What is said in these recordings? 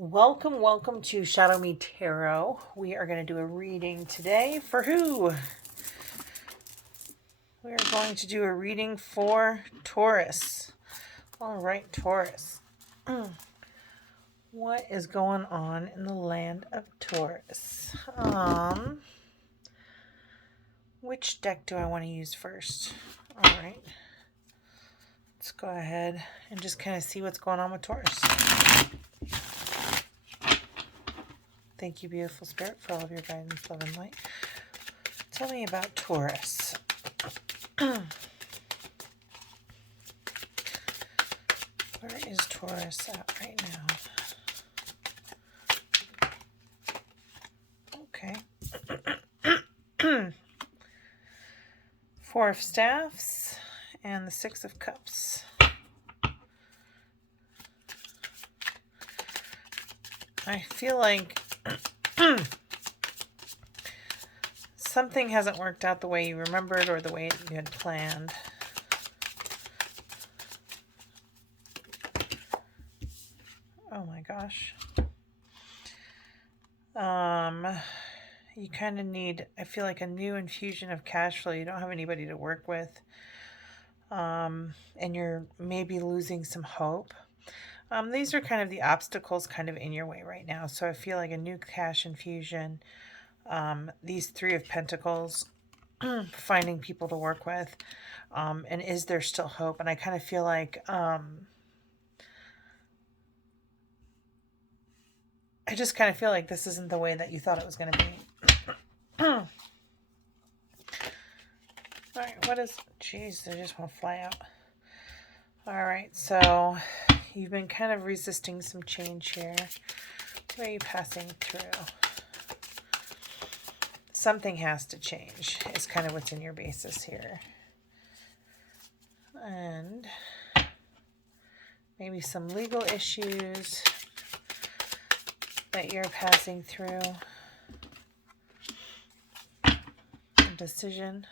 Welcome to ShadowMeTarot. We are going to do a reading today for who? We are going to do a reading for Taurus. All right, Taurus. What is going on in the land of Taurus? Which deck do I want to use first? All right. Let's go ahead and just kind of see what's going on with Taurus. Thank you, beautiful spirit, for all of your guidance, love, and light. Tell me about Taurus. Where is Taurus at right now? Okay. Four of Staffs and the Six of Cups. I feel like something hasn't worked out the way you remembered or the way you had planned. Oh my gosh. You kind of need, I feel like, a new infusion of cash flow. You don't have anybody to work with. And you're maybe losing some hope. These are kind of the obstacles kind of in your way right now. So I feel like a new cash infusion. These Three of Pentacles, finding people to work with. And is there still hope? And I kind of feel like I just kind of feel like this isn't the way that you thought it was going to be. All right, what is... Jeez, they just want to fly out. All right, so you've been kind of resisting some change here. What are you passing through? Something has to change is kind of what's in your basis here. And maybe some legal issues that you're passing through. A decision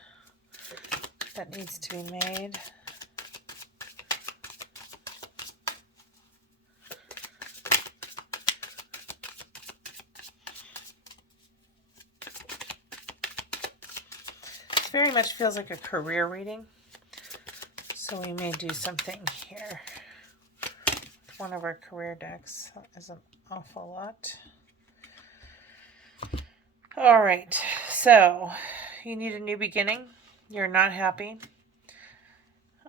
that needs to be made. It very much feels like a career reading. So we may do something here with one of our career decks. That is an awful lot. All right, so you need a new beginning. You're not happy.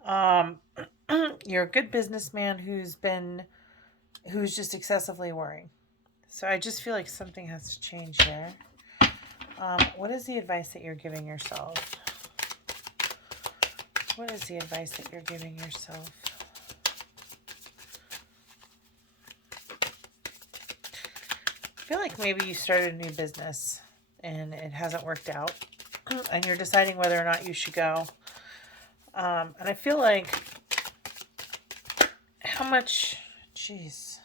You're a good businessman who's just excessively worrying. So I just feel like something has to change there. What is the advice that you're giving yourself? What is the advice that you're giving yourself? I feel like maybe you started a new business and it hasn't worked out. And you're deciding whether or not you should go. And I feel like how much... Jeez.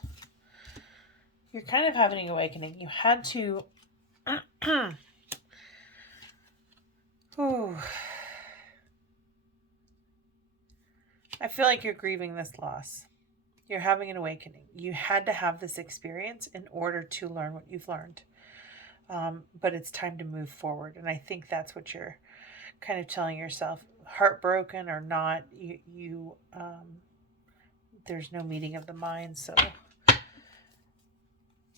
You're kind of having an awakening. You had to... Ooh. I feel like you're grieving this loss. You're having an awakening. You had to have this experience in order to learn what you've learned. But it's time to move forward. And I think that's what you're kind of telling yourself. Heartbroken or not, there's no meeting of the mind. So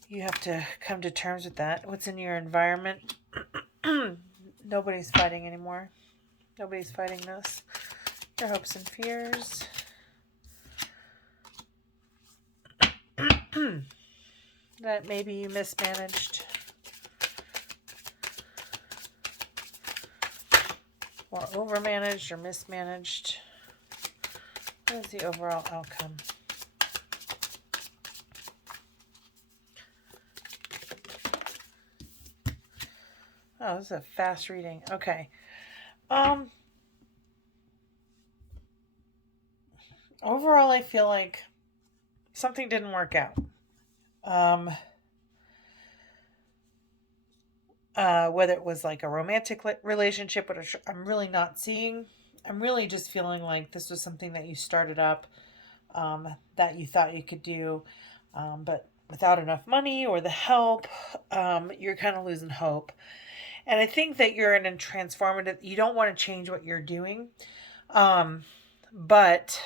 you have to come to terms with that. What's in your environment? Nobody's fighting anymore. Nobody's fighting this. Your hopes and fears. That maybe you mismanaged. Or overmanaged or mismanaged. What is the overall outcome? Oh, this is a fast reading. Okay. Overall, I feel like something didn't work out. Whether it was like a romantic relationship, which I'm really not seeing. I'm really just feeling like this was something that you started up, that you thought you could do, but without enough money or the help, you're kind of losing hope. And I think that you're in a transformative, you don't want to change what you're doing. But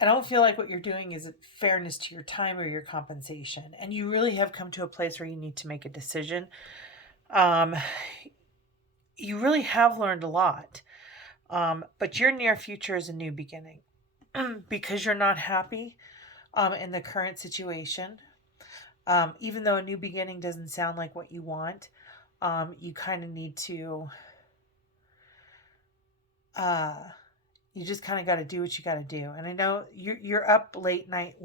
I don't feel like what you're doing is fairness to your time or your compensation. And you really have come to a place where you need to make a decision. Um, you really have learned a lot. But your near future is a new beginning because you're not happy in the current situation. Even though a new beginning doesn't sound like what you want, you kind of need to, uh, you just kind of got to do what you got to do. And I know you're up late night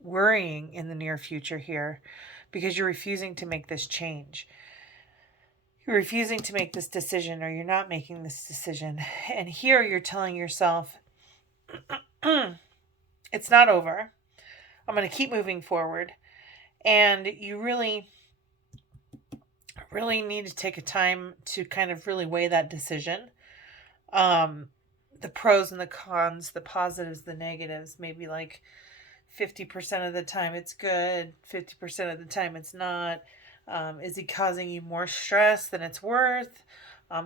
worrying in the near future here because you're refusing to make this change. You're refusing to make this decision, or you're not making this decision. And here you're telling yourself, it's not over. I'm going to keep moving forward. And you really, really need to take a time to kind of really weigh that decision. Um, the pros and the cons, the positives, the negatives, maybe like 50% of the time it's good, 50% of the time it's not. Is he causing you more stress than it's worth?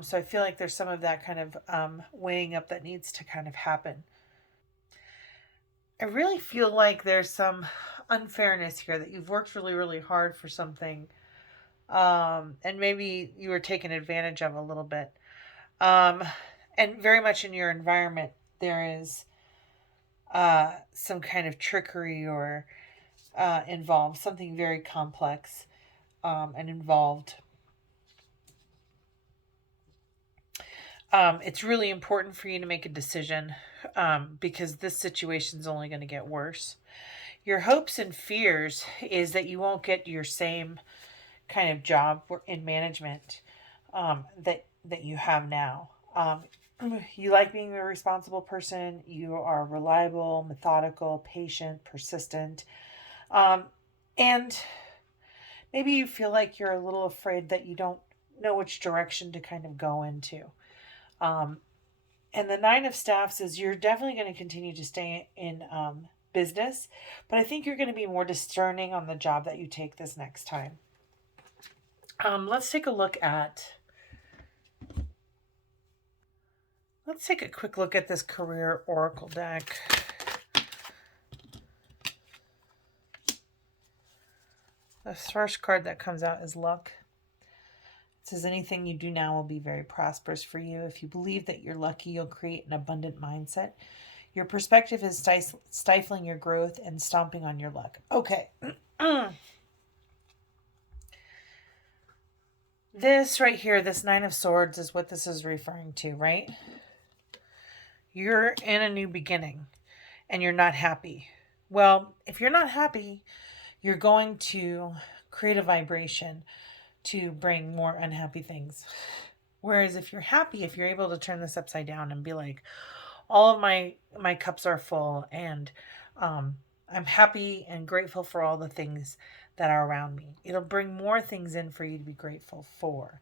So I feel like there's some of that kind of weighing up that needs to kind of happen. I really feel like there's some unfairness here, that you've worked really, really hard for something, and maybe you were taken advantage of a little bit. Um, and very much in your environment, there is some kind of trickery or involved, something very complex and involved. It's really important for you to make a decision because this situation is only going to get worse. Your hopes and fears is that you won't get your same kind of job in management that you have now. You like being a responsible person. You are reliable, methodical, patient, persistent, um, and maybe you feel like you're a little afraid that you don't know which direction to kind of go into. Um, and the Nine of Staffs is you're definitely going to continue to stay in business, but I think you're going to be more discerning on the job that you take this next time. Let's take a look at. Let's take a quick look at this career oracle deck. The first card that comes out is luck. It says anything you do now will be very prosperous for you. If you believe that you're lucky, you'll create an abundant mindset. Your perspective is stifling your growth and stomping on your luck. Okay. This right here, this Nine of Swords, is what this is referring to, right? You're in a new beginning and you're not happy. Well, if you're not happy, you're going to create a vibration to bring more unhappy things. Whereas if you're happy, if you're able to turn this upside down and be like, all of my cups are full, and I'm happy and grateful for all the things that are around me, it'll bring more things in for you to be grateful for.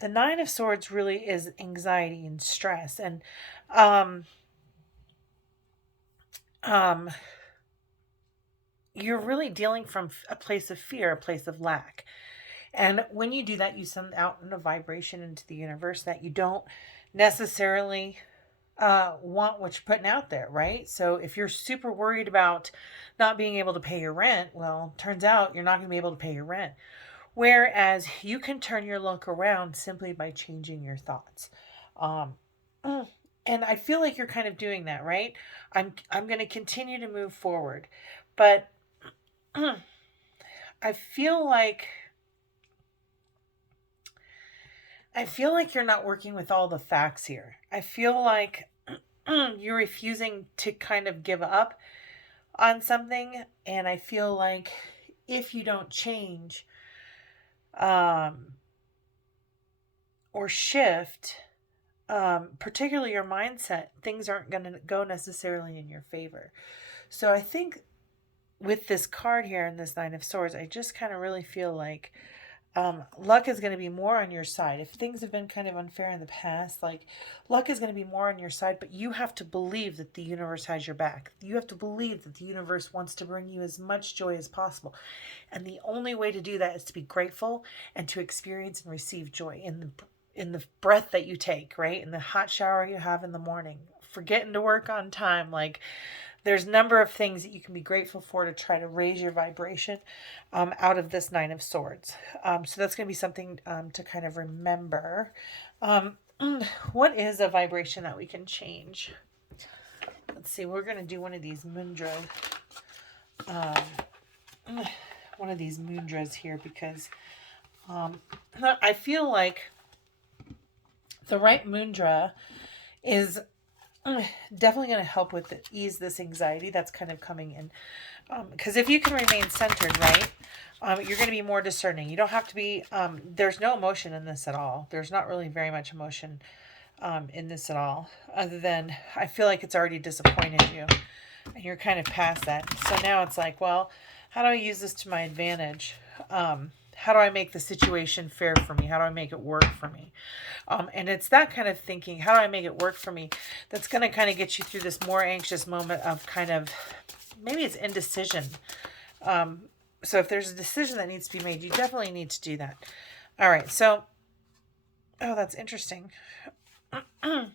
The Nine of Swords really is anxiety and stress, and um, um, you're really dealing from a place of fear, a place of lack. And when you do that, you send out a vibration into the universe that you don't necessarily want what you're putting out there, right? So if you're super worried about not being able to pay your rent, well, turns out you're not going to be able to pay your rent. Whereas you can turn your luck around simply by changing your thoughts. Um, and I feel like you're kind of doing that, right? I'm going to continue to move forward, but I feel like you're not working with all the facts here. I feel like you're refusing to kind of give up on something, and I feel like if you don't change um, or shift, particularly your mindset, things aren't going to go necessarily in your favor. So I think with this card here and this Nine of Swords, I just kind of really feel like luck is going to be more on your side. If things have been kind of unfair in the past, like luck is going to be more on your side, but you have to believe that the universe has your back. You have to believe that the universe wants to bring you as much joy as possible. And the only way to do that is to be grateful and to experience and receive joy in the breath that you take, right? In the hot shower you have in the morning, forgetting to work on time. Like, there's a number of things that you can be grateful for to try to raise your vibration out of this Nine of Swords. So that's going to be something to kind of remember. What is a vibration that we can change? Let's see. We're going to do one of these mudras. One of these mudras here, because I feel like the right mudra is definitely going to help with ease this anxiety that's kind of coming in. Because if you can remain centered, right, you're going to be more discerning. You don't have to be, there's no emotion in this at all. There's not really very much emotion in this at all, other than I feel like it's already disappointed you and you're kind of past that. So now it's like, well, how do I use this to my advantage? How do I make the situation fair for me? How do I make it work for me? And it's that kind of thinking, how do I make it work for me? That's going to kind of get you through this more anxious moment of kind of, maybe it's indecision. So if there's a decision that needs to be made, you definitely need to do that. All right. So, oh, that's interesting. Out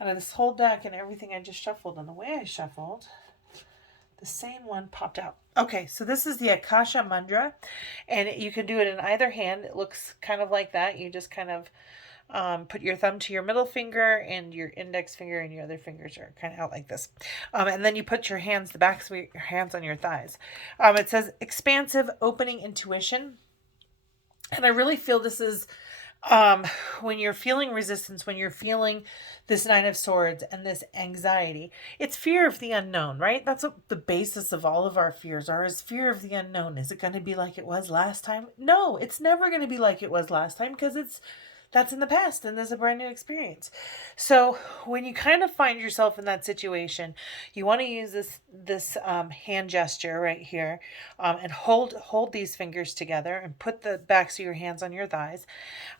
of this whole deck and everything I just shuffled and the way I shuffled, the same one popped out. Okay, so this is the Akasha Mudra, and you can do it in either hand. It looks kind of like that. You just kind of put your thumb to your middle finger, and your index finger and your other fingers are kind of out like this. And then you put your hands, the backs of your hands on your thighs. It says expansive, opening intuition. And I really feel this is when you're feeling resistance, when you're feeling this Nine of Swords and this anxiety, it's fear of the unknown, right? That's what the basis of all of our fears are, is fear of the unknown. Is it going to be like it was last time? No, it's never going to be like it was last time, because that's in the past and there's a brand new experience. So when you kind of find yourself in that situation, you want to use this hand gesture right here, and hold these fingers together and put the backs of your hands on your thighs,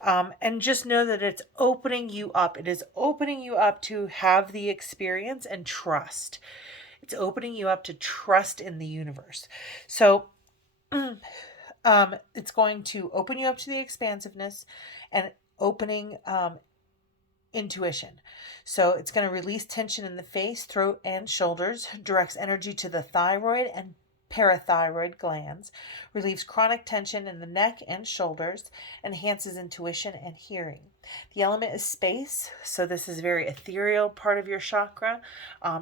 and just know that it's opening you up. It is opening you up to have the experience and trust. It's opening you up to trust in the universe. So it's going to open you up to the expansiveness and opening intuition. So it's going to release tension in the face, throat, and shoulders, directs energy to the thyroid and parathyroid glands, relieves chronic tension in the neck and shoulders, enhances intuition and hearing. The element is space, so this is a very ethereal part of your chakra.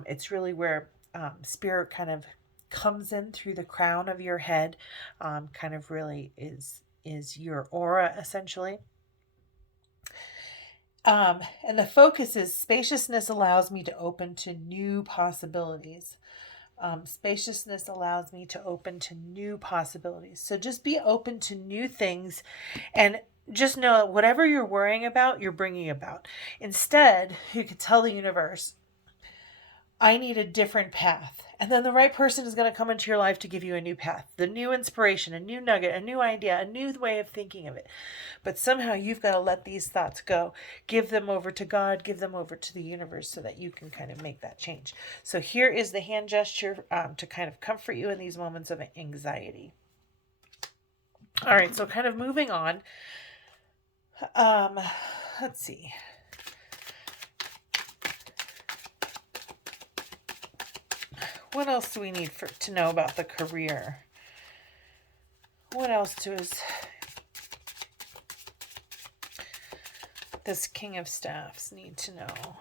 It's really where spirit kind of comes in through the crown of your head, kind of really is your aura, essentially. And the focus is spaciousness allows me to open to new possibilities. Spaciousness allows me to open to new possibilities. So just be open to new things, and just know that whatever you're worrying about, you're bringing about. Instead, you could tell the universe, I need a different path. And then the right person is going to come into your life to give you a new path, the new inspiration, a new nugget, a new idea, a new way of thinking of it. But somehow you've got to let these thoughts go. Give them over to God, give them over to the universe, so that you can kind of make that change. So here is the hand gesture to kind of comfort you in these moments of anxiety. All right, so kind of moving on. Let's see. What else do we need to know about the career? What else does this King of Staffs need to know?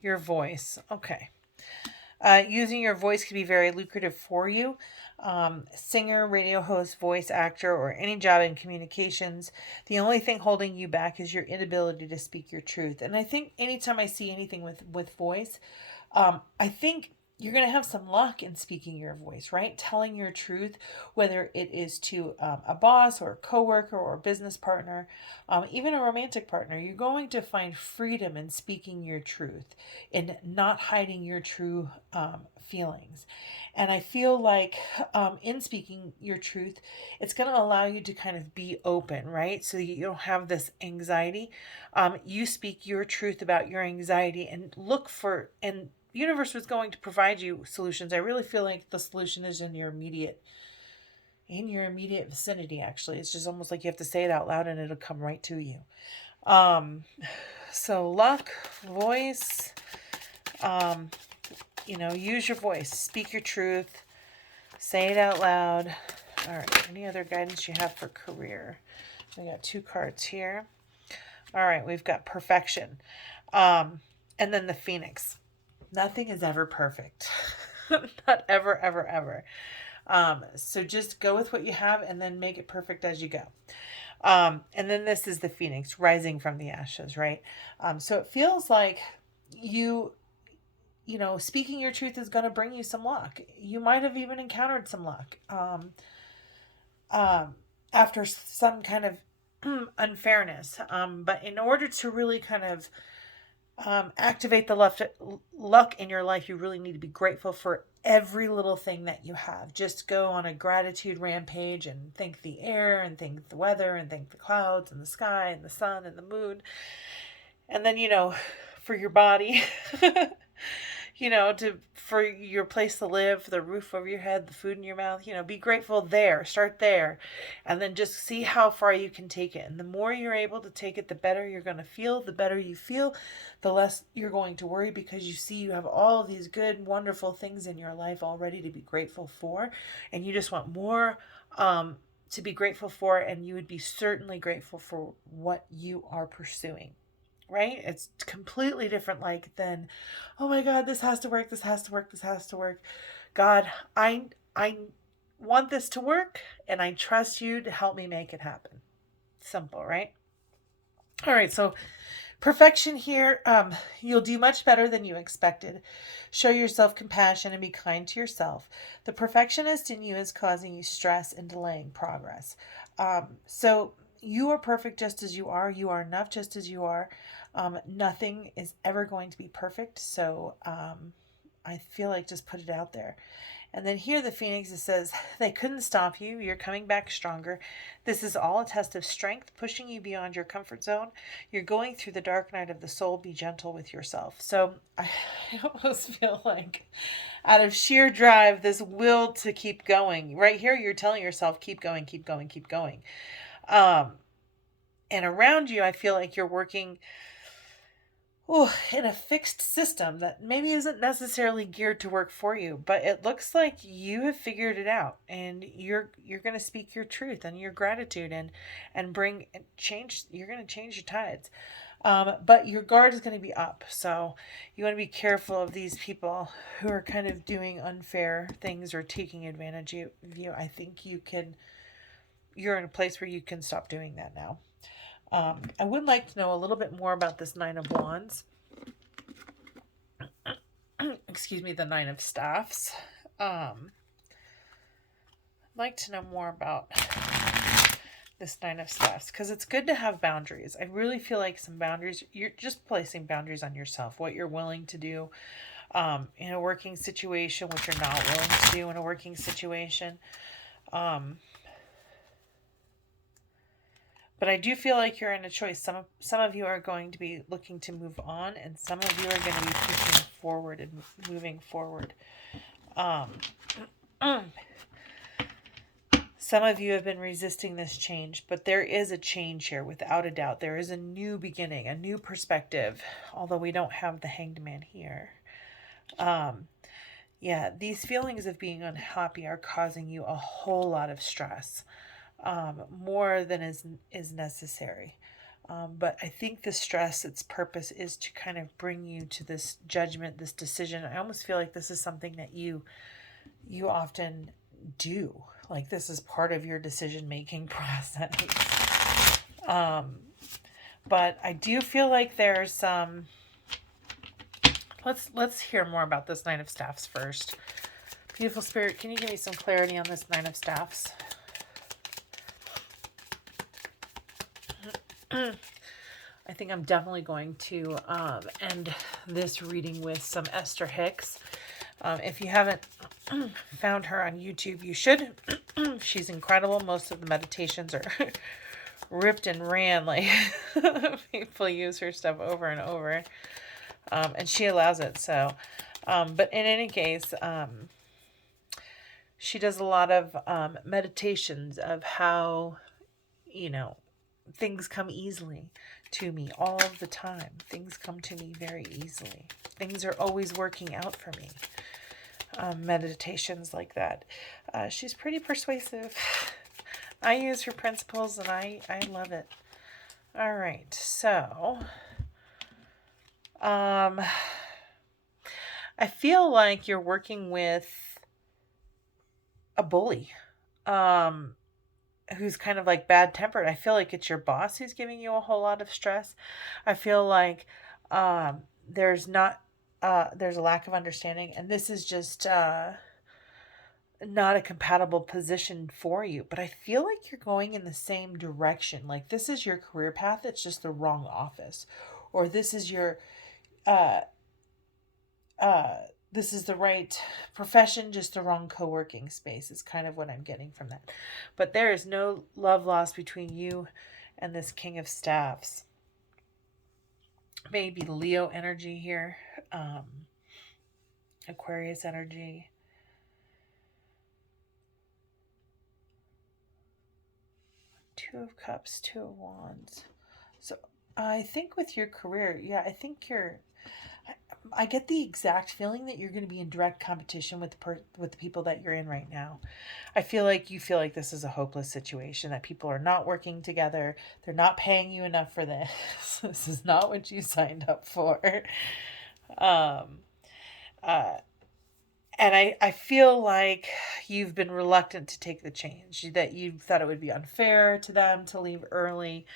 Your voice. Okay. Using your voice can be very lucrative for you. Singer, radio host, voice actor, or any job in communications. The only thing holding you back is your inability to speak your truth. And I think anytime I see anything with voice, I think you're going to have some luck in speaking your voice, right? Telling your truth, whether it is to a boss or a coworker or a business partner, even a romantic partner. You're going to find freedom in speaking your truth, in not hiding your true feelings. And I feel like in speaking your truth, it's going to allow you to kind of be open, right? So you don't have this anxiety. You speak your truth about your anxiety and look for, and universe was going to provide you solutions. I really feel like the solution is in your immediate vicinity. Actually, it's just almost like you have to say it out loud and it'll come right to you. So luck, voice, use your voice, speak your truth, say it out loud. All right, any other guidance you have for career? We got 2 cards here. All right, we've got perfection, and then the Phoenix. Nothing is ever perfect. Not ever, ever, ever. So just go with what you have and then make it perfect as you go. And then this is the Phoenix rising from the ashes, right? So it feels like speaking your truth is going to bring you some luck. You might have even encountered some luck after some kind of unfairness. But in order to really kind of activate the luck in your life, you really need to be grateful for every little thing that you have. Just go on a gratitude rampage and thank the air and thank the weather and thank the clouds and the sky and the sun and the moon. And then, for your body, for your place to live, the roof over your head, the food in your mouth, be grateful there, start there, and then just see how far you can take it. And the more you're able to take it, the better you're going to feel. The better you feel, the less you're going to worry, because you see you have all of these good, wonderful things in your life already to be grateful for, and you just want more to be grateful for, and you would be certainly grateful for what you are pursuing. Right? It's completely different than, oh my God, this has to work, this has to work, this has to work. God, I want this to work and I trust you to help me make it happen. Simple, right? All right, so perfection here. You'll do much better than you expected. Show yourself compassion and be kind to yourself. The perfectionist in you is causing you stress and delaying progress. So you are perfect just as you are. You are enough just as you are. Nothing is ever going to be perfect. So I feel like just put it out there. And then here the Phoenix, it says, they couldn't stop you. You're coming back stronger. This is all a test of strength, pushing you beyond your comfort zone. You're going through the dark night of the soul. Be gentle with yourself. So I almost feel like out of sheer drive, this will to keep going. Right here, you're telling yourself, keep going, keep going, keep going. And around you, I feel like you're working in a fixed system that maybe isn't necessarily geared to work for you, but it looks like you have figured it out, and you're going to speak your truth and your gratitude and bring change. You're going to change your tides, but your guard is going to be up. So you want to be careful of these people who are kind of doing unfair things or taking advantage of you. I think you're in a place where you can stop doing that now. I would like to know a little bit more about this Nine of Wands. Excuse me, the Nine of Staffs. I'd like to know more about this Nine of Staffs, because it's good to have boundaries. I really feel like some boundaries, you're just placing boundaries on yourself, what you're willing to do in a working situation, what you're not willing to do in a working situation. But I do feel like you're in a choice. Some of you are going to be looking to move on, and some of you are going to be pushing forward and moving forward. Some of you have been resisting this change, but there is a change here, without a doubt. There is a new beginning, a new perspective, although we don't have the Hanged Man here. These feelings of being unhappy are causing you a whole lot of stress. More than is necessary. But I think the stress, its purpose is to kind of bring you to this judgment, this decision. I almost feel like this is something that you often do. Like this is part of your decision-making process. But I do feel like there's some Let's hear more about this Nine of Staffs first. Beautiful Spirit, can you give me some clarity on this Nine of Staffs? I think I'm definitely going to end this reading with some Esther Hicks. If you haven't found her on YouTube, you should. She's incredible. Most of the meditations are ripped and ran. Like, people use her stuff over and over. And she allows it. So, but in any case, she does a lot of meditations of how, things come easily to me all the time. Things come to me very easily. Things are always working out for me. Meditations like that. She's pretty persuasive. I use her principles and I love it. All right, so I feel like you're working with a bully. Who's kind of like bad tempered. I feel like it's your boss who's giving you a whole lot of stress. I feel like there's a lack of understanding, and this is just not a compatible position for you. But I feel like you're going in the same direction. Like, this is your career path, it's just the wrong office, or this is your this is the right profession, just the wrong co-working space is kind of what I'm getting from that. But there is no love lost between you and this King of Staffs. Maybe Leo energy here. Aquarius energy. Two of Cups, Two of Wands. So I think with your career, I think I get the exact feeling that you're going to be in direct competition with the people that you're in right now. I feel like you feel like this is a hopeless situation, that people are not working together. They're not paying you enough for this. This is not what you signed up for. And I feel like you've been reluctant to take the change, that you thought it would be unfair to them to leave early.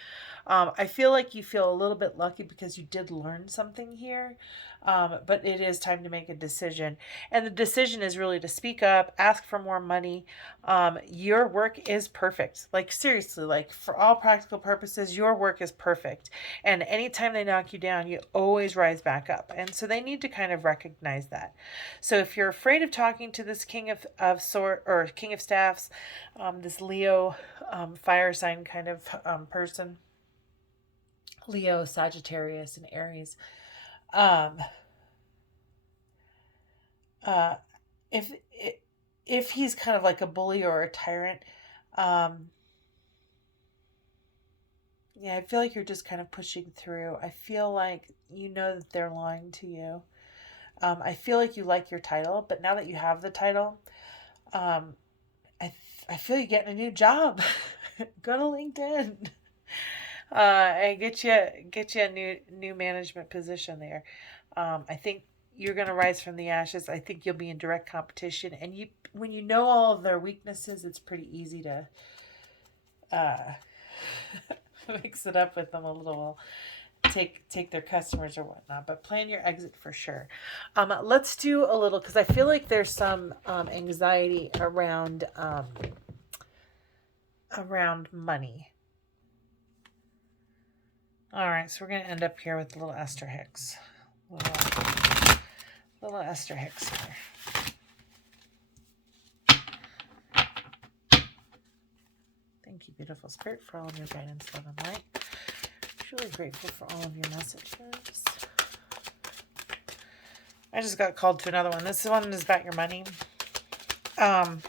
I feel like you feel a little bit lucky because you did learn something here, but it is time to make a decision. And the decision is really to speak up, ask for more money. Your work is perfect. Like, seriously, like, for all practical purposes, your work is perfect. And anytime they knock you down, you always rise back up. And so they need to kind of recognize that. So if you're afraid of talking to this King of Staffs, this Leo fire sign kind of person, Leo, Sagittarius, and Aries. If he's kind of like a bully or a tyrant, I feel like you're just kind of pushing through. I feel like you know that they're lying to you. I feel like you like your title, but now that you have the title, I feel you getting a new job. Go to LinkedIn. And get you a new management position there. I think you're going to rise from the ashes. I think you'll be in direct competition, and when you know all of their weaknesses, it's pretty easy to mix it up with them a little. Take their customers or whatnot, but plan your exit for sure. Let's do a little, because I feel like there's some anxiety around money. All right, so we're going to end up here with little Esther Hicks. Little Esther Hicks here. Thank you, beautiful Spirit, for all of your guidance, love, and light. Truly grateful for all of your messages. I just got called to another one. This one is about your money. Because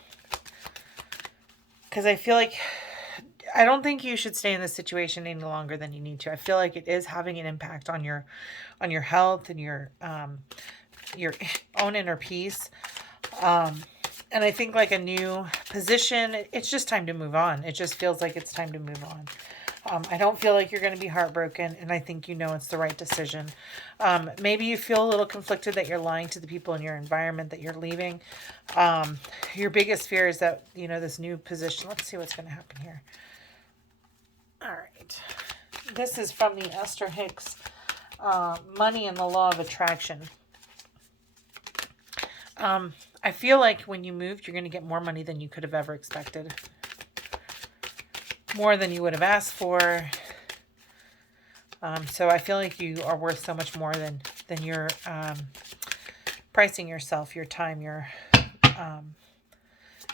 I feel like I don't think you should stay in this situation any longer than you need to. I feel like it is having an impact on your health and your own inner peace. And I think like a new position, it's just time to move on. It just feels like it's time to move on. I don't feel like you're going to be heartbroken, and I think you know it's the right decision. Maybe you feel a little conflicted that you're lying to the people in your environment that you're leaving. Your biggest fear is that, this new position. Let's see what's going to happen here. All right. This is from the Esther Hicks, Money and the Law of Attraction. I feel like when you moved, you're going to get more money than you could have ever expected. More than you would have asked for. So I feel like you are worth so much more than you're pricing yourself, your time, your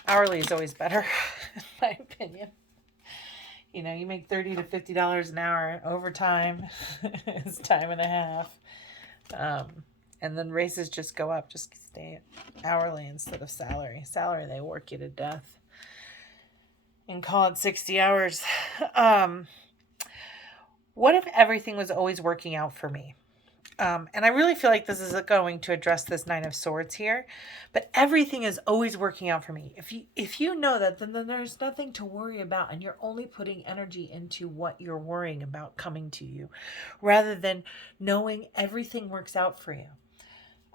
hourly is always better, in my opinion. You know, you make $30 to $50 an hour. Overtime is time and a half. And then races just go up. Just stay hourly instead of salary. Salary, they work you to death. And call it 60 hours. What if everything was always working out for me? And I really feel like this is going to address this Nine of Swords here, but everything is always working out for me. If you know that, then there's nothing to worry about, and you're only putting energy into what you're worrying about coming to you, rather than knowing everything works out for you.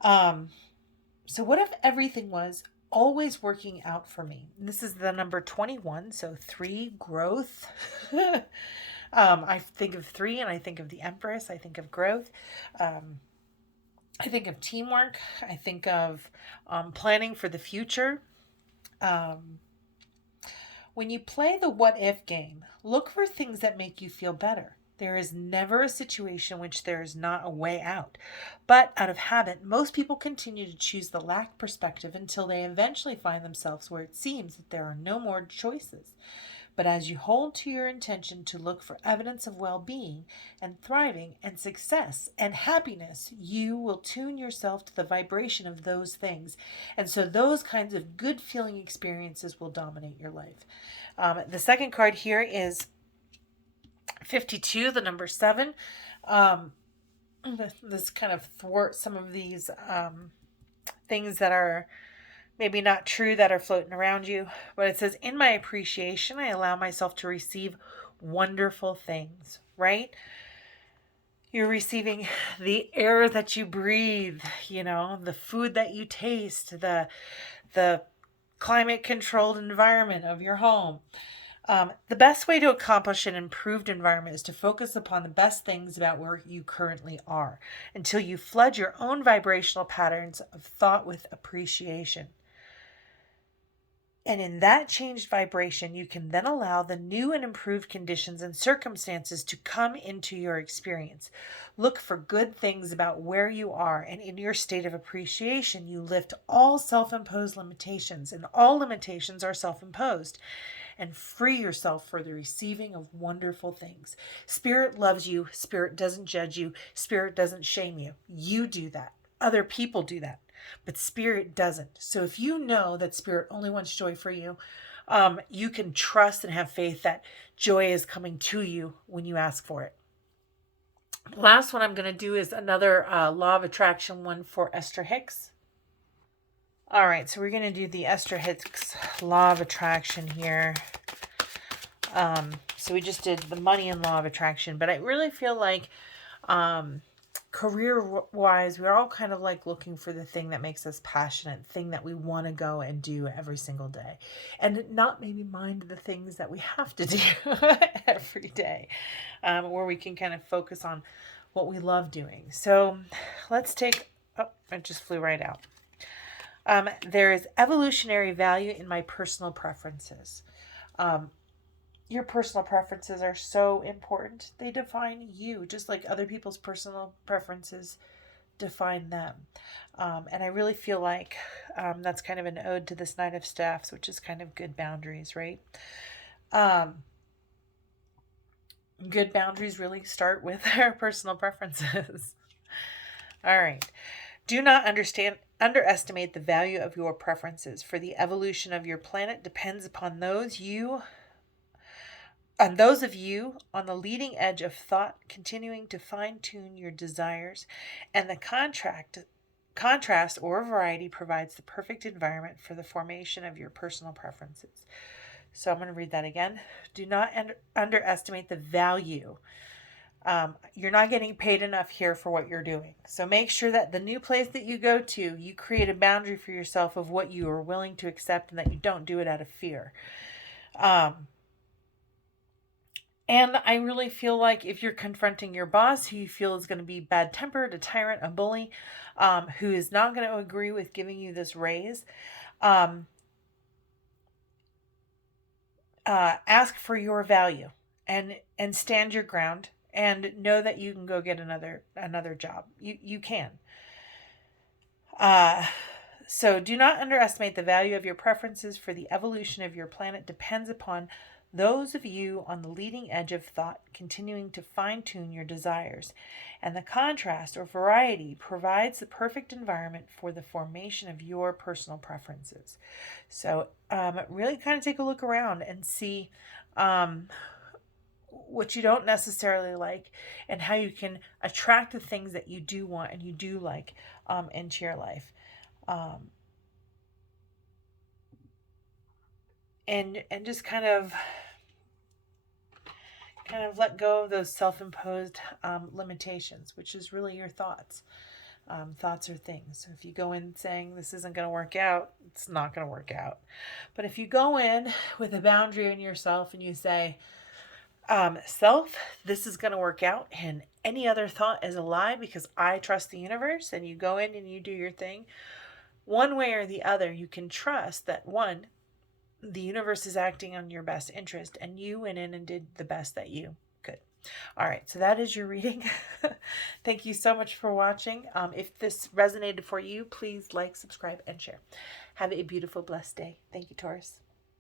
So what if everything was always working out for me? This is the number 21, so 3, growth. I think of 3 and I think of the Empress. I think of growth. I think of teamwork. I think of planning for the future. When you play the what if game, look for things that make you feel better. There is never a situation in which there is not a way out. But out of habit, most people continue to choose the lack perspective until they eventually find themselves where it seems that there are no more choices. But as you hold to your intention to look for evidence of well-being and thriving and success and happiness, you will tune yourself to the vibration of those things. And so those kinds of good feeling experiences will dominate your life. The second card here is 52, the number 7. This kind of thwarts some of these things that are maybe not true that are floating around you. But it says, in my appreciation, I allow myself to receive wonderful things, right? You're receiving the air that you breathe, you know, the food that you taste, the climate controlled environment of your home. The best way to accomplish an improved environment is to focus upon the best things about where you currently are until you flood your own vibrational patterns of thought with appreciation. And in that changed vibration, you can then allow the new and improved conditions and circumstances to come into your experience. Look for good things about where you are, and in your state of appreciation, you lift all self-imposed limitations, and all limitations are self-imposed, and free yourself for the receiving of wonderful things. Spirit loves you. Spirit doesn't judge you. Spirit doesn't shame you. You do that. Other people do that. But Spirit doesn't. So if you know that Spirit only wants joy for you, you can trust and have faith that joy is coming to you when you ask for it. The last one I'm going to do is another law of attraction one for Esther Hicks. All right, so we're going to do the Esther Hicks law of attraction here. So we just did the money and law of attraction, but I really feel like career-wise, we're all kind of like looking for the thing that makes us passionate, thing that we want to go and do every single day, and not maybe mind the things that we have to do every day, where we can kind of focus on what we love doing. So let's take, oh, it just flew right out. There is evolutionary value in my personal preferences. Your personal preferences are so important. They define you, just like other people's personal preferences define them. And I really feel like that's kind of an ode to this Knight of Staffs, which is kind of good boundaries, right? Good boundaries really start with our personal preferences. All right. Do not underestimate the value of your preferences, for the evolution of your planet depends upon those of you on the leading edge of thought, continuing to fine-tune your desires, and the contrast or variety provides the perfect environment for the formation of your personal preferences. So I'm going to read that again. Do not underestimate the value. You're not getting paid enough here for what you're doing. So make sure that the new place that you go to, you create a boundary for yourself of what you are willing to accept and that you don't do it out of fear. And I really feel like if you're confronting your boss, who you feel is going to be bad-tempered, a tyrant, a bully, who is not going to agree with giving you this raise, um, ask for your value and stand your ground and know that you can go get another job. You can. Uh, so do not underestimate the value of your preferences, for the evolution of your planet depends upon those of you on the leading edge of thought continuing to fine tune your desires. And the contrast or variety provides the perfect environment for the formation of your personal preferences. So really kind of take a look around and see what you don't necessarily like, and how you can attract the things that you do want and you do like into your life. Um, and just kind of let go of those self-imposed limitations, which is really your thoughts. Thoughts are things. So if you go in saying this isn't going to work out, it's not going to work out. But if you go in with a boundary in yourself and you say, self, this is going to work out, and any other thought is a lie because I trust the universe, and you go in and you do your thing, one way or the other, you can trust that, one, the universe is acting on your best interest, and you went in and did the best that you could. All right, so that is your reading. Thank you so much for watching. If this resonated for you, please like, subscribe, and share. Have a beautiful, blessed day. Thank you, Taurus.